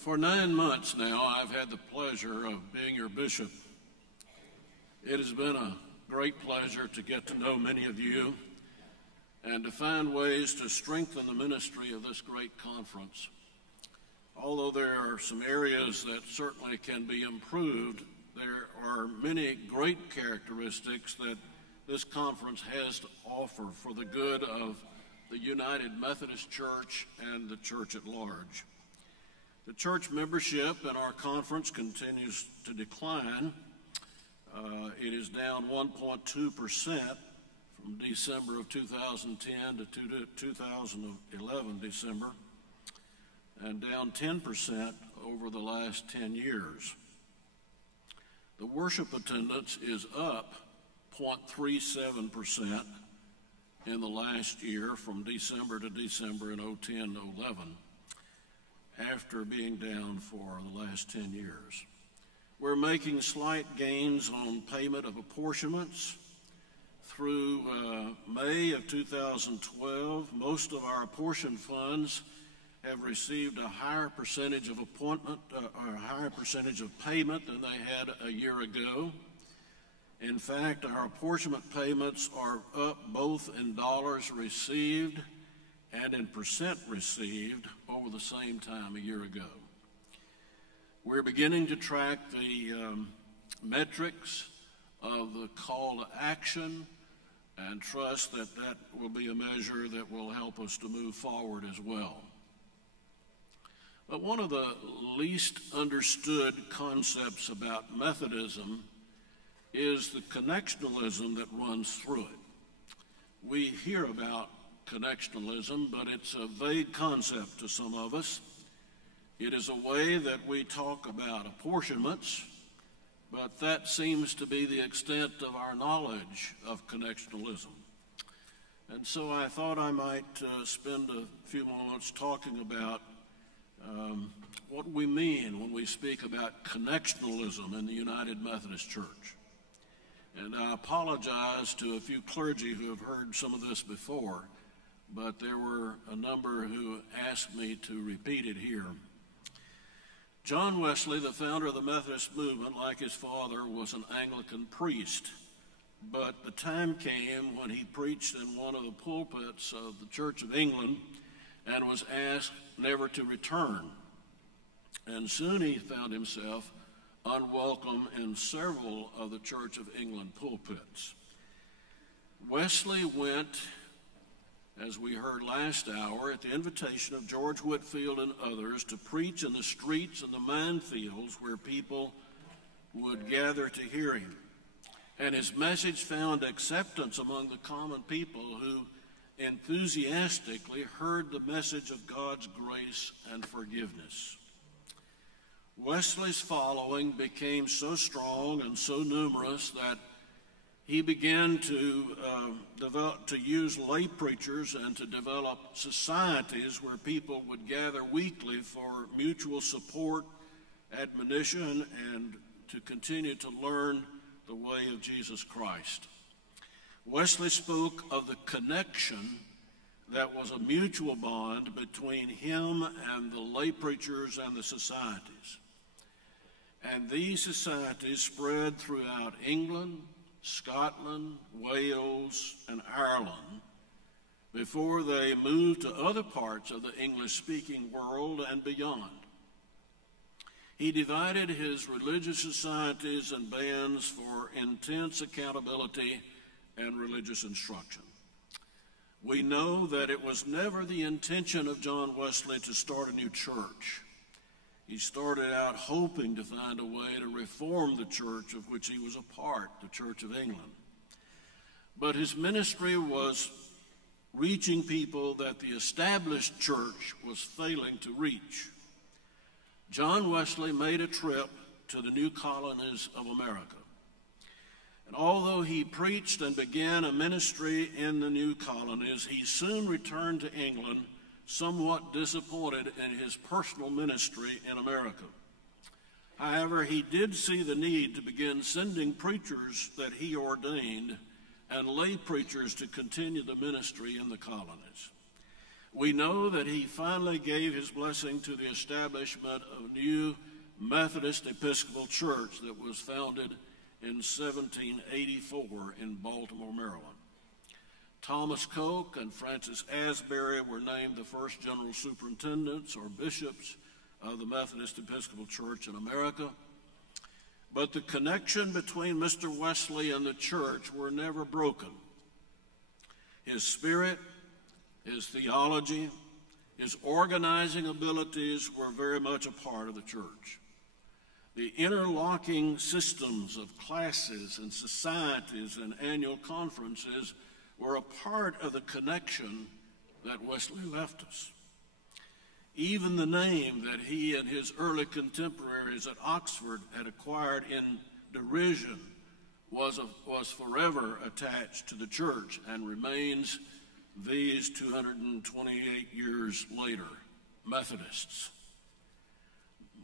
For 9 months now, I've had the pleasure of being your bishop. It has been a great pleasure to get to know many of you and to find ways to strengthen the ministry of this great conference. Although there are some areas that certainly can be improved, there are many great characteristics that this conference has to offer for the good of the United Methodist Church and the church at large. The church membership in our conference continues to decline. It is down 1.2% from December of 2010 to 2011 December, and down 10% over the last 10 years. The worship attendance is up 0.37% in the last year from December to December in 2010-11, after being down for the last 10 years. We're making slight gains on payment of apportionments. Through May of 2012, most of our apportioned funds have received a higher percentage of payment than they had a year ago. In fact, our apportionment payments are up both in dollars received and in percent received over the same time a year ago. We're beginning to track the metrics of the call to action and trust that that will be a measure that will help us to move forward as well. But one of the least understood concepts about Methodism is the connectionalism that runs through it. We hear about connectionalism, but it's a vague concept to some of us. It is a way that we talk about apportionments, but that seems to be the extent of our knowledge of connectionalism. And so I thought I might spend a few moments talking about what we mean when we speak about connectionalism in the United Methodist Church. And I apologize to a few clergy who have heard some of this before, but there were a number who asked me to repeat it here. John Wesley, the founder of the Methodist movement, like his father, was an Anglican priest. But the time came when he preached in one of the pulpits of the Church of England and was asked never to return. And soon he found himself unwelcome in several of the Church of England pulpits. Wesley went, as we heard last hour, at the invitation of George Whitefield and others, to preach in the streets and the minefields where people would gather to hear him. And his message found acceptance among the common people who enthusiastically heard the message of God's grace and forgiveness. Wesley's following became so strong and so numerous that he began to use lay preachers and to develop societies where people would gather weekly for mutual support, admonition, and to continue to learn the way of Jesus Christ. Wesley spoke of the connection that was a mutual bond between him and the lay preachers and the societies. And these societies spread throughout England, Scotland, Wales, and Ireland before they moved to other parts of the English-speaking world and beyond. He divided his religious societies and bands for intense accountability and religious instruction. We know that it was never the intention of John Wesley to start a new church. He started out hoping to find a way to reform the church of which he was a part, the Church of England. But his ministry was reaching people that the established church was failing to reach. John Wesley made a trip to the new colonies of America. And although he preached and began a ministry in the new colonies, he soon returned to England somewhat disappointed in his personal ministry in America. However, he did see the need to begin sending preachers that he ordained and lay preachers to continue the ministry in the colonies. We know that he finally gave his blessing to the establishment of New Methodist Episcopal Church that was founded in 1784 in Baltimore, Maryland. Thomas Coke and Francis Asbury were named the first general superintendents or bishops of the Methodist Episcopal Church in America. But the connection between Mr. Wesley and the church were never broken. His spirit, his theology, his organizing abilities were very much a part of the church. The interlocking systems of classes and societies and annual conferences were a part of the connection that Wesley left us. Even the name that he and his early contemporaries at Oxford had acquired in derision was forever attached to the church and remains these 228 years later, Methodists.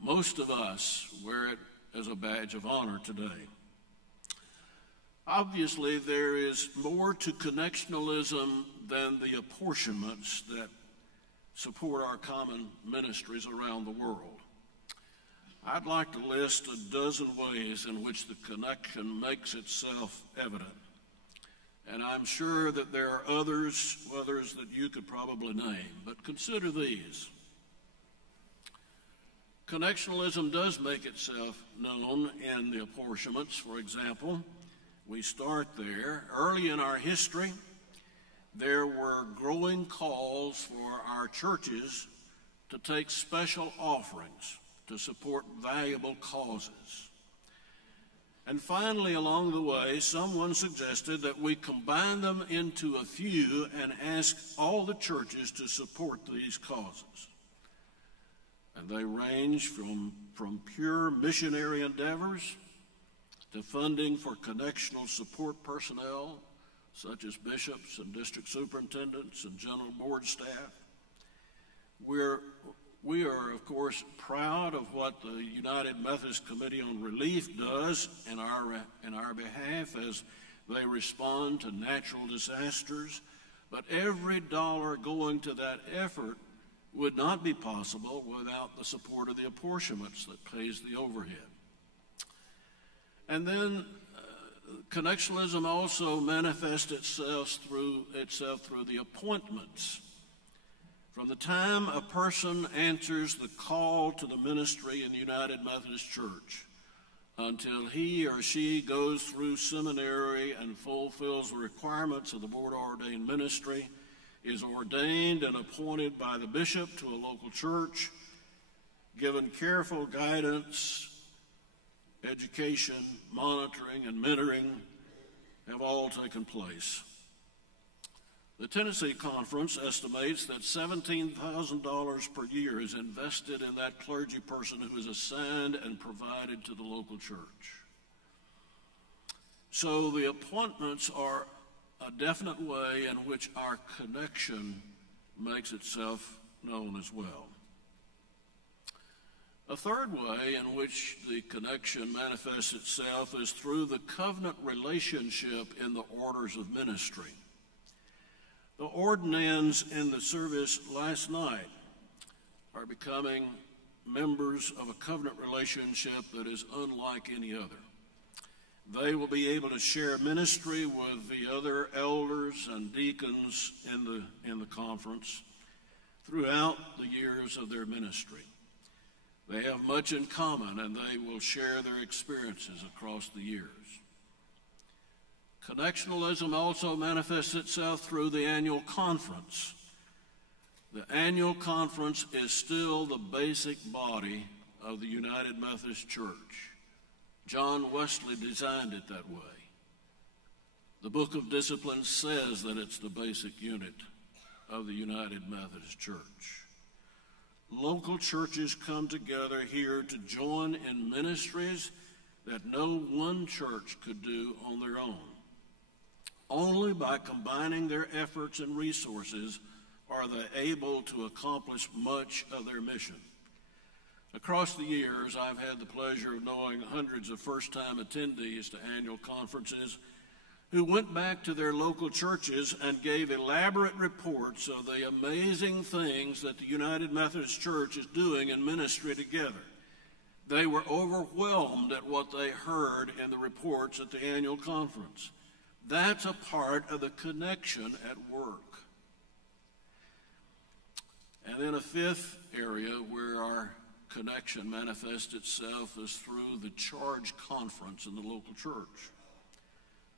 Most of us wear it as a badge of honor today. Obviously, there is more to connectionalism than the apportionments that support our common ministries around the world. I'd like to list a dozen ways in which the connection makes itself evident. And I'm sure that there are others that you could probably name, but consider these. Connectionalism does make itself known in the apportionments. For example, we start there. Early in our history, there were growing calls for our churches to take special offerings to support valuable causes. And finally, along the way, someone suggested that we combine them into a few and ask all the churches to support these causes. And they range from pure missionary endeavors to funding for connectional support personnel, such as bishops and district superintendents and general board staff. We are, of course, proud of what the United Methodist Committee on Relief does in our behalf as they respond to natural disasters, but every dollar going to that effort would not be possible without the support of the apportionments that pays the overhead. And then connectionalism also manifests itself through the appointments. From the time a person answers the call to the ministry in the United Methodist Church until he or she goes through seminary and fulfills the requirements of the board-ordained ministry, is ordained and appointed by the bishop to a local church, given careful guidance, education, monitoring, and mentoring have all taken place. The Tennessee Conference estimates that $17,000 per year is invested in that clergy person who is assigned and provided to the local church. So the appointments are a definite way in which our connection makes itself known as well. A third way in which the connection manifests itself is through the covenant relationship in the orders of ministry. The ordinands in the service last night are becoming members of a covenant relationship that is unlike any other. They will be able to share ministry with the other elders and deacons in the conference throughout the years of their ministry. They have much in common, and they will share their experiences across the years. Connectionalism also manifests itself through the annual conference. The annual conference is still the basic body of the United Methodist Church. John Wesley designed it that way. The Book of Discipline says that it's the basic unit of the United Methodist Church. Local churches come together here to join in ministries that no one church could do on their own. Only by combining their efforts and resources are they able to accomplish much of their mission. Across the years, I've had the pleasure of knowing hundreds of first-time attendees to annual conferences, who went back to their local churches and gave elaborate reports of the amazing things that the United Methodist Church is doing in ministry together. They were overwhelmed at what they heard in the reports at the annual conference. That's a part of the connection at work. And then a fifth area where our connection manifests itself is through the charge conference in the local church.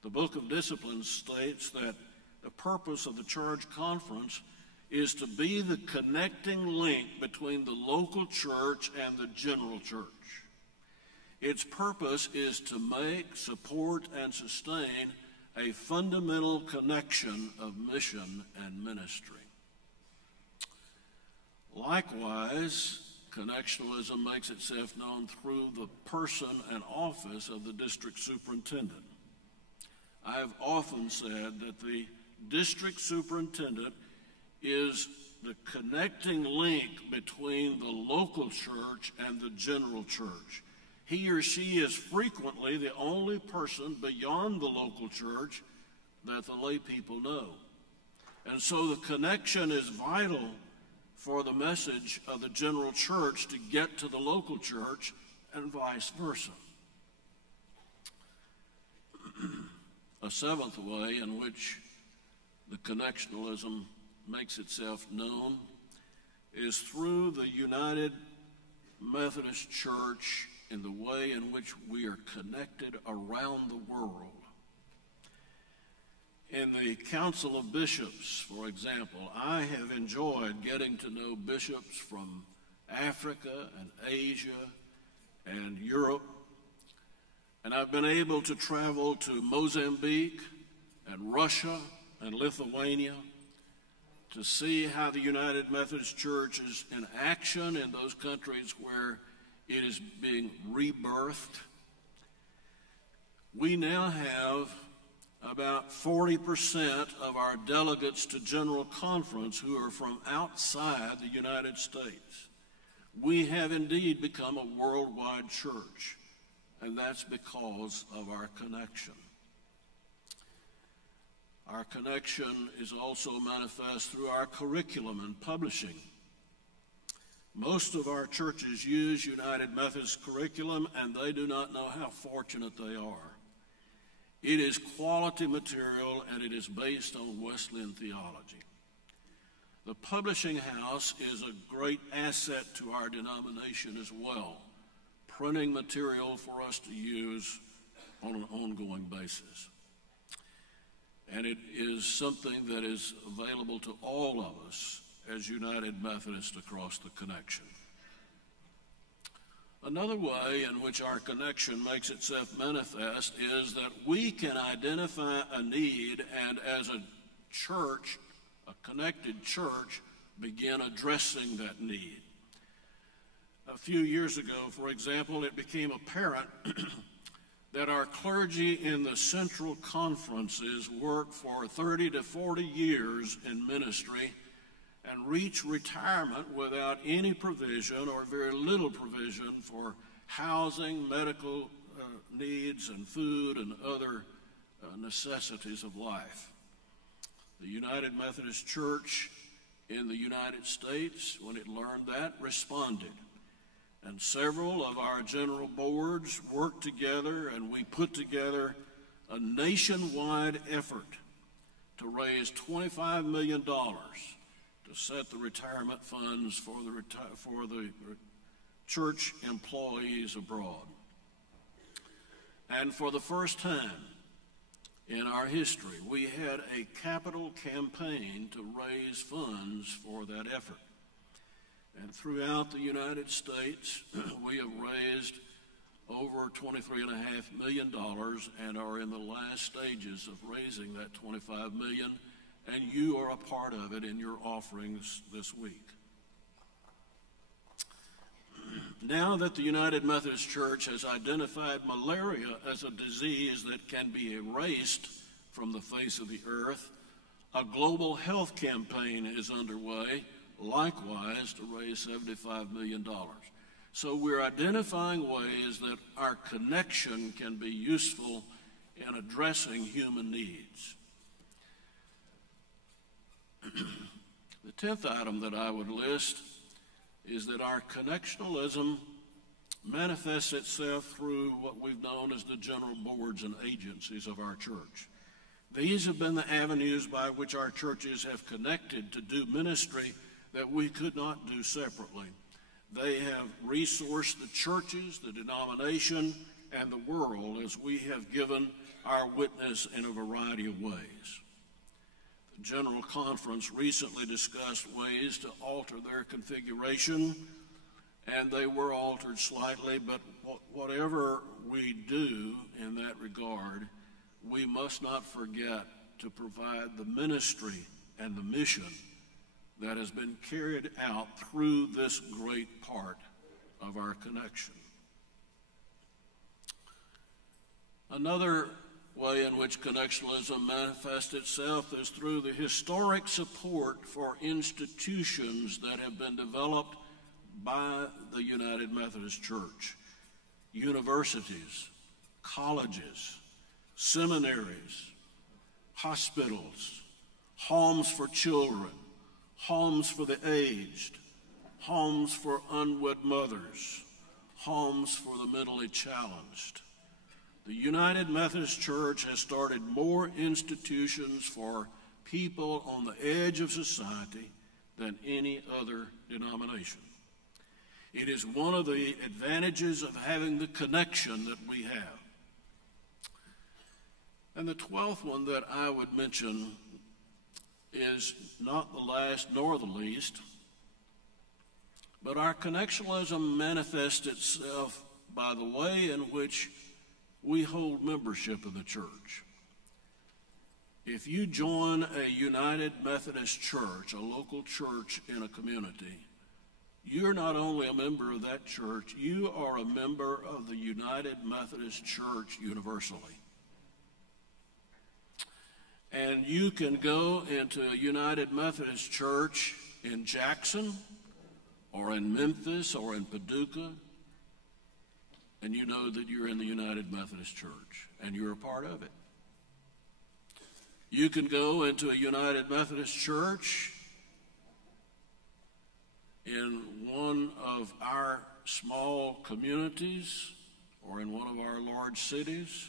The Book of Discipline states that the purpose of the charge conference is to be the connecting link between the local church and the general church. Its purpose is to make, support, and sustain a fundamental connection of mission and ministry. Likewise, connectionalism makes itself known through the person and office of the district superintendent. I have often said that the district superintendent is the connecting link between the local church and the general church. He or she is frequently the only person beyond the local church that the lay people know. And so the connection is vital for the message of the general church to get to the local church and vice versa. A seventh way in which the connectionalism makes itself known is through the United Methodist Church in the way in which we are connected around the world. In the Council of Bishops, for example, I have enjoyed getting to know bishops from Africa and Asia and Europe, and I've been able to travel to Mozambique and Russia and Lithuania to see how the United Methodist Church is in action in those countries where it is being rebirthed. We now have about 40% of our delegates to General Conference who are from outside the United States. We have indeed become a worldwide church, and that's because of our connection. Our connection is also manifest through our curriculum and publishing. Most of our churches use United Methodist curriculum, and they do not know how fortunate they are. It is quality material, and it is based on Wesleyan theology. The publishing house is a great asset to our denomination as well, printing material for us to use on an ongoing basis. And it is something that is available to all of us as United Methodists across the connection. Another way in which our connection makes itself manifest is that we can identify a need and as a church, a connected church, begin addressing that need. A few years ago, for example, it became apparent that our clergy in the central conferences work for 30 to 40 years in ministry and reach retirement without any provision or very little provision for housing, medical needs, and food and other necessities of life. The United Methodist Church in the United States, when it learned that, responded. And several of our general boards worked together, and we put together a nationwide effort to raise $25 million to set the retirement funds for the church employees abroad. And for the first time in our history, we had a capital campaign to raise funds for that effort. And throughout the United States, we have raised over $23.5 million and are in the last stages of raising that $25 million, and you are a part of it in your offerings this week. Now that the United Methodist Church has identified malaria as a disease that can be erased from the face of the earth, a global health campaign is underway, likewise to raise $75 million. So we're identifying ways that our connection can be useful in addressing human needs. The 10th item that I would list is that our connectionalism manifests itself through what we've known as the general boards and agencies of our church. These have been the avenues by which our churches have connected to do ministry that we could not do separately. They have resourced the churches, the denomination, and the world as we have given our witness in a variety of ways. The General Conference recently discussed ways to alter their configuration, and they were altered slightly, but whatever we do in that regard, we must not forget to provide the ministry and the mission that has been carried out through this great part of our connection. Another way in which connectionalism manifests itself is through the historic support for institutions that have been developed by the United Methodist Church: universities, colleges, seminaries, hospitals, homes for children, homes for the aged, homes for unwed mothers, homes for the mentally challenged. The United Methodist Church has started more institutions for people on the edge of society than any other denomination. It is one of the advantages of having the connection that we have. And the 12th one that I would mention is not the last nor the least, but our connectionalism manifests itself by the way in which we hold membership in the church. If you join a United Methodist Church, a local church in a community, you're not only a member of that church, you are a member of the United Methodist Church universally. And you can go into a United Methodist Church in Jackson or in Memphis or in Paducah, and you know that you're in the United Methodist Church and you're a part of it. You can go into a United Methodist Church in one of our small communities or in one of our large cities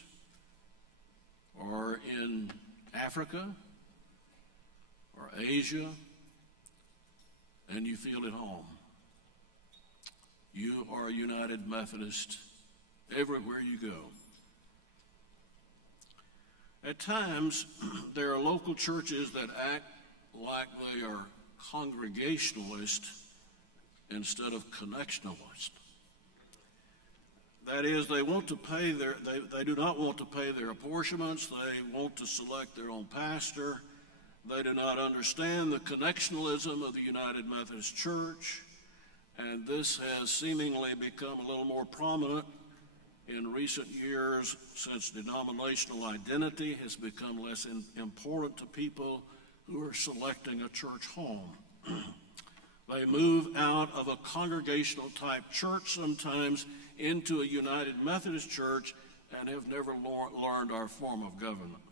or in Africa or Asia, and you feel at home. You are a United Methodist everywhere you go. At times, there are local churches that act like they are congregationalist instead of connectionalist. That is, they want to pay they do not want to pay their apportionments. They want to select their own pastor. They do not understand the connectionalism of the United Methodist Church, and this has seemingly become a little more prominent in recent years since denominational identity has become less important to people who are selecting a church home. They move out of a congregational type church sometimes into a United Methodist Church and have never learned our form of government.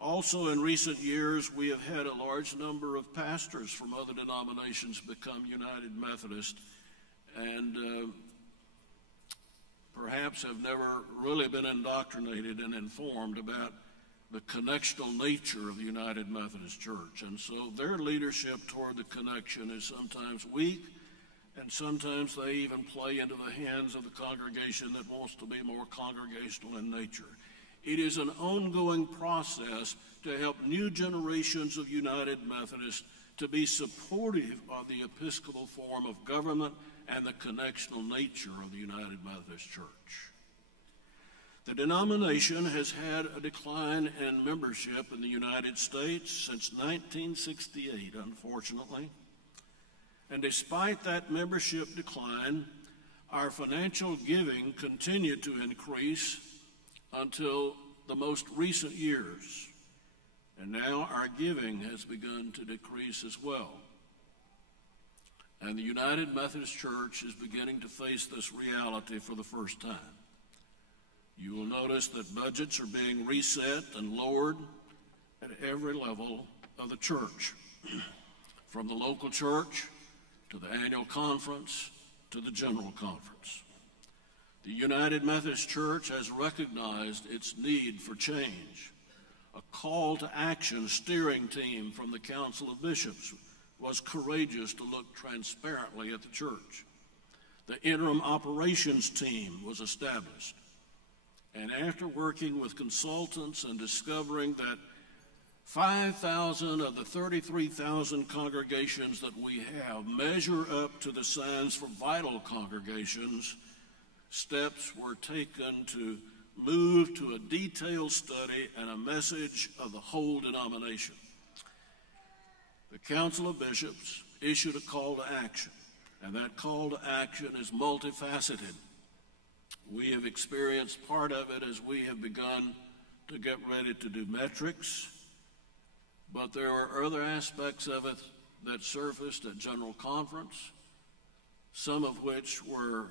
Also, in recent years, we have had a large number of pastors from other denominations become United Methodist and perhaps have never really been indoctrinated and informed about the connectional nature of the United Methodist Church. And so their leadership toward the connection is sometimes weak, and sometimes they even play into the hands of the congregation that wants to be more congregational in nature. It is an ongoing process to help new generations of United Methodists to be supportive of the Episcopal form of government and the connectional nature of the United Methodist Church. The denomination has had a decline in membership in the United States since 1968, unfortunately. And despite that membership decline, our financial giving continued to increase until the most recent years. And now our giving has begun to decrease as well. And the United Methodist Church is beginning to face this reality for the first time. You will notice that budgets are being reset and lowered at every level of the church, from the local church to the annual conference to the general conference. The United Methodist Church has recognized its need for change. A call to action steering team from the Council of Bishops was courageous to look transparently at the church. The interim operations team was established. And after working with consultants and discovering that 5,000 of the 33,000 congregations that we have measure up to the signs for vital congregations, steps were taken to move to a detailed study and a message of the whole denomination. The Council of Bishops issued a call to action, and that call to action is multifaceted. We have experienced part of it as we have begun to get ready to do metrics, but there are other aspects of it that surfaced at General Conference, some of which were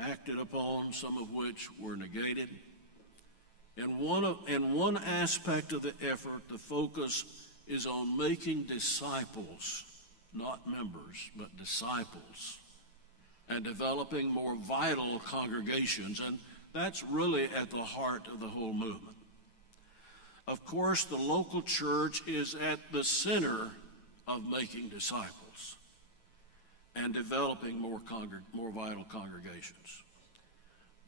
acted upon, some of which were negated. In one aspect of the effort, the focus is on making disciples, not members, but disciples, and developing more vital congregations, and that's really at the heart of the whole movement. Of course, the local church is at the center of making disciples and developing more vital congregations.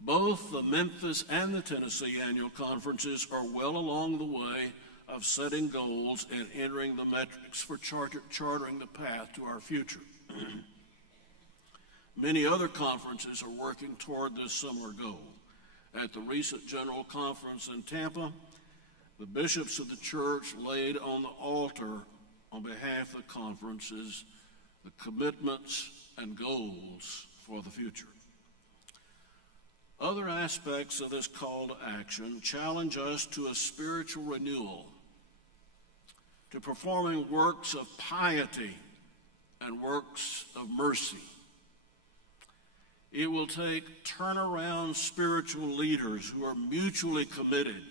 Both the Memphis and the Tennessee annual conferences are well along the way of setting goals and entering the metrics for charting the path to our future. Many other conferences are working toward this similar goal. At the recent General Conference in Tampa, the bishops of the church laid on the altar on behalf of the conferences the commitments and goals for the future. Other aspects of this call to action challenge us to a spiritual renewal, to performing works of piety and works of mercy. It will take turnaround spiritual leaders who are mutually committed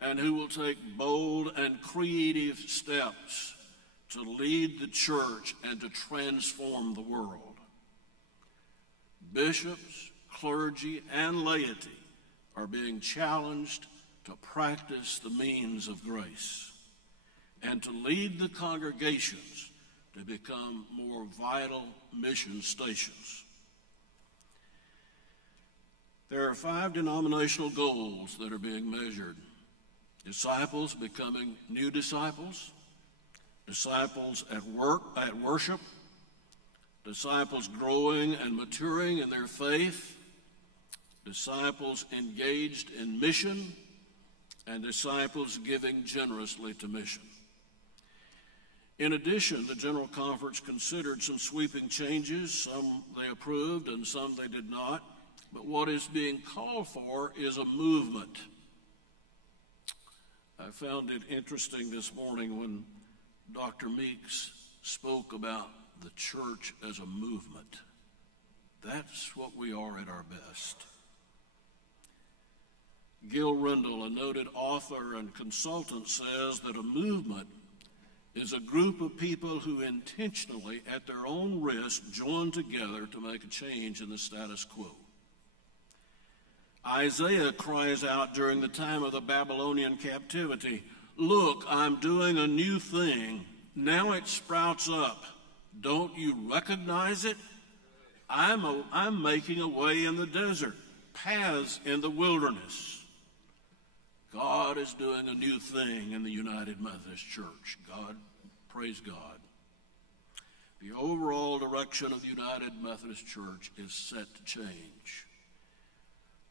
and who will take bold and creative steps to lead the church and to transform the world. Bishops, clergy, and laity are being challenged to practice the means of grace and to lead the congregations to become more vital mission stations. There are 5 denominational goals that are being measured: disciples becoming new disciples, disciples at worship, disciples growing and maturing in their faith, disciples engaged in mission, and disciples giving generously to mission. In addition, the General Conference considered some sweeping changes. Some they approved and some they did not. But what is being called for is a movement. I found it interesting this morning when Dr. Meeks spoke about the church as a movement. That's what we are at our best. Gil Rendell, a noted author and consultant, says that a movement is a group of people who intentionally, at their own risk, join together to make a change in the status quo. Isaiah cries out during the time of the Babylonian captivity, "Look, I'm doing a new thing. Now it sprouts up. Don't you recognize it? I'm making a way in the desert, paths in the wilderness." God is doing a new thing in the United Methodist Church. Praise God. The overall direction of the United Methodist Church is set to change.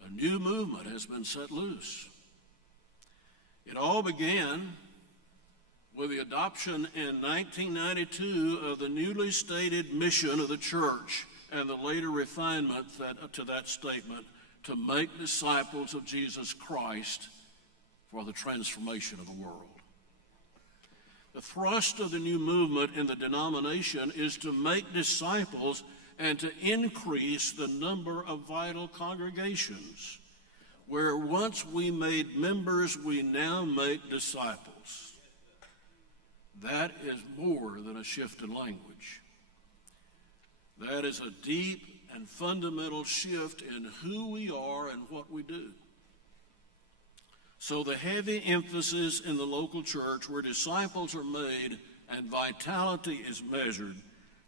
A new movement has been set loose. It all began with the adoption in 1992 of the newly stated mission of the church and the later refinement to that statement to make disciples of Jesus Christ for the transformation of the world. The thrust of the new movement in the denomination is to make disciples and to increase the number of vital congregations. Where once we made members, we now make disciples. That is more than a shift in language. That is a deep and fundamental shift in who we are and what we do. So the heavy emphasis in the local church where disciples are made and vitality is measured,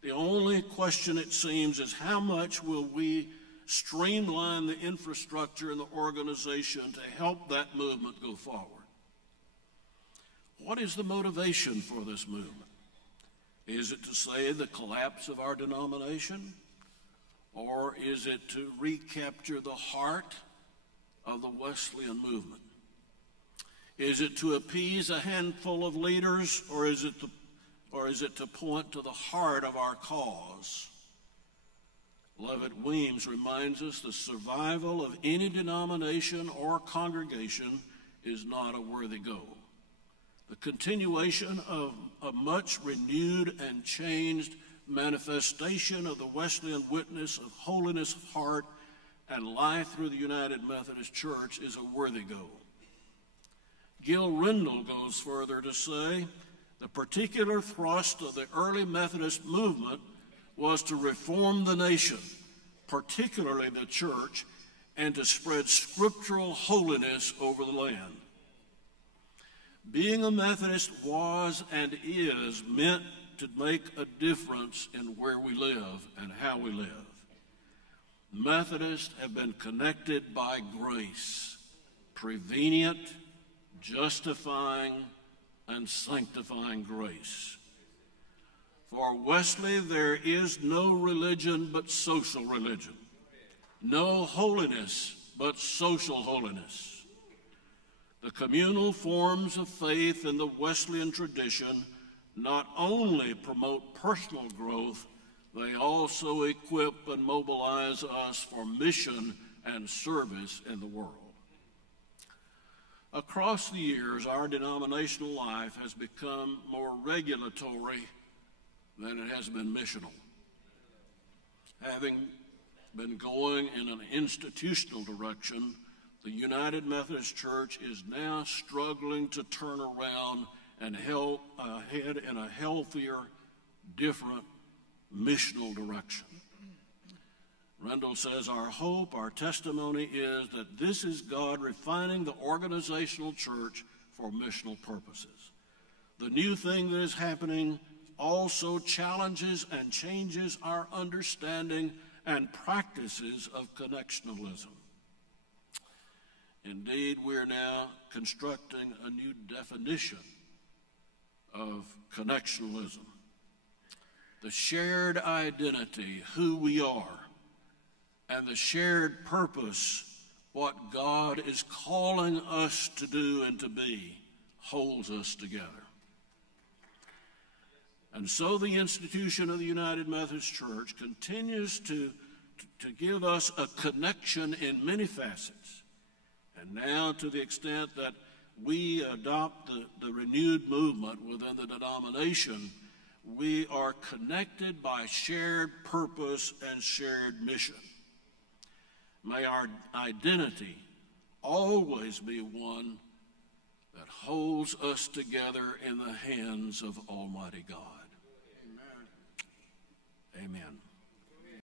the only question, it seems, is how much will we streamline the infrastructure and the organization to help that movement go forward? What is the motivation for this movement? Is it to say the collapse of our denomination? Or is it to recapture the heart of the Wesleyan movement? Is it to appease a handful of leaders, or is it to point to the heart of our cause? Levitt Weems reminds us the survival of any denomination or congregation is not a worthy goal. The continuation of a much renewed and changed manifestation of the Wesleyan witness of holiness of heart and life through the United Methodist Church is a worthy goal. Gil Rendle goes further to say, the particular thrust of the early Methodist movement was to reform the nation, particularly the church, and to spread scriptural holiness over the land. Being a Methodist was and is meant to make a difference in where we live and how we live. Methodists have been connected by grace, prevenient, justifying, and sanctifying grace. For Wesley, there is no religion but social religion, no holiness but social holiness. The communal forms of faith in the Wesleyan tradition not only promote personal growth, they also equip and mobilize us for mission and service in the world. Across the years, our denominational life has become more regulatory than it has been missional. Having been going in an institutional direction, the United Methodist Church is now struggling to turn around and head in a healthier, different missional direction. Rendle says, our hope, our testimony is that this is God refining the organizational church for missional purposes. The new thing that is happening also challenges and changes our understanding and practices of connectionalism. Indeed, we are now constructing a new definition of connectionalism. The shared identity, who we are, and the shared purpose, what God is calling us to do and to be, holds us together. And so the institution of the United Methodist Church continues to give us a connection in many facets. And now to the extent that we adopt the renewed movement within the denomination, we are connected by shared purpose and shared mission. May our identity always be one that holds us together in the hands of Almighty God. Amen. Amen.